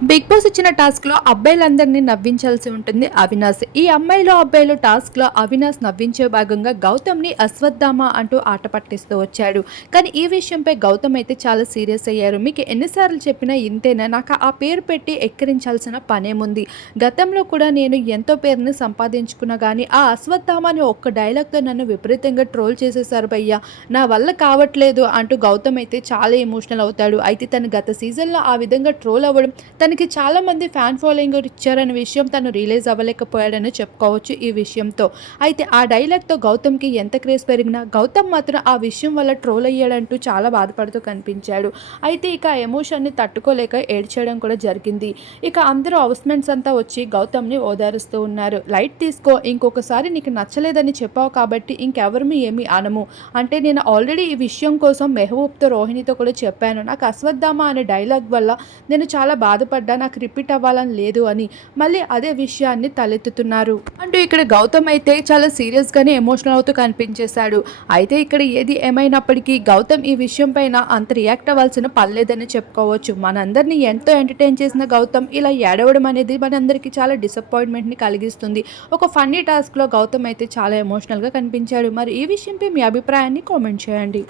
Big boss ఇచ్చిన టాస్క్లో అబ్బాయిలందరినీ నవ్వించాల్సి ఉంటుంది అవినాష్ ఈ అమ్మాయిలో అబ్బాయిలు టాస్క్లో అవినాష్ నవ్వించే భాగంగా గౌతమ్ని అశ్వత్థామ అంటూ ఆట పట్టిస్తూ వచ్చాడు. కానీ ఈ విషయంపై గౌతమ్ అయితే చాలా సీరియస్ అయ్యారు. మీకు ఎన్నిసార్లు చెప్పినా ఇంతేనా? నాకు ఆ పేరు పెట్టి ఎక్కిరించాల్సిన పనేముంది? గతంలో కూడా నేను ఎంతో పేరుని సంపాదించుకున్నా కానీ ఆ అశ్వత్థామ అని ఒక్క డైలాగ్తో నన్ను విపరీతంగా ట్రోల్ చేసేసారు భయ్యా. నా వల్ల కావట్లేదు అంటూ గౌతమ్ అయితే చాలా ఎమోషనల్ అవుతాడు. అయితే తను గత సీజన్లో ఆ విధంగా ట్రోల్ అవ్వడం తనకి చాలా మంది ఫ్యాన్ ఫాలోయింగ్ ఇచ్చారనే విషయం తను రిలీజ్ అవ్వలేకపోయాడని చెప్పుకోవచ్చు ఈ విషయంతో. అయితే ఆ డైలాగ్తో గౌతమ్కి ఎంత క్రేజ్ పెరిగినా గౌతమ్ మాత్రం ఆ విషయం వల్ల ట్రోల్ అయ్యాడంటూ చాలా బాధపడుతూ కనిపించాడు. అయితే ఇక ఎమోషన్ని తట్టుకోలేక ఏడ్చేయడం కూడా జరిగింది. ఇక అందరూ హౌస్మెంట్స్ అంతా వచ్చి గౌతమ్ని ఓదారుస్తూ ఉన్నారు. లైట్ తీసుకో ఇంకొకసారి నీకు నచ్చలేదని చెప్పావు కాబట్టి ఇంకెవరిమి ఏమీ అనము. అంటే నేను ఆల్రెడీ ఈ విషయం కోసం మెహబూబ్తో రోహిణితో కూడా చెప్పాను. నాకు అశ్వత్థామ అనే డైలాగ్ వల్ల నేను చాలా బాధపడ్డా నాకు రిపీట్ అవ్వాలని లేదు అని మళ్ళీ అదే విషయాన్ని తలెత్తుతున్నారు. అంటూ ఇక్కడ గౌతమ్ అయితే చాలా సీరియస్గానే ఎమోషనల్ అవుతూ కనిపించేశాడు. అయితే ఇక్కడ ఏది ఏమైనప్పటికీ గౌతమ్ ఈ విషయం పైన అంత రియాక్ట్ అవ్వాల్సిన పర్లేదని చెప్పుకోవచ్చు. మనందరినీ ఎంతో ఎంటర్టైన్ చేసిన గౌతమ్ ఇలా ఏడవడం అనేది మనందరికీ చాలా డిసప్పాయింట్మెంట్ని కలిగిస్తుంది. ఒక ఫన్నీ టాస్క్లో గౌతమ్ అయితే చాలా ఎమోషనల్గా కనిపించాడు. మరి ఈ విషయంపై మీ అభిప్రాయాన్ని కామెంట్ చేయండి.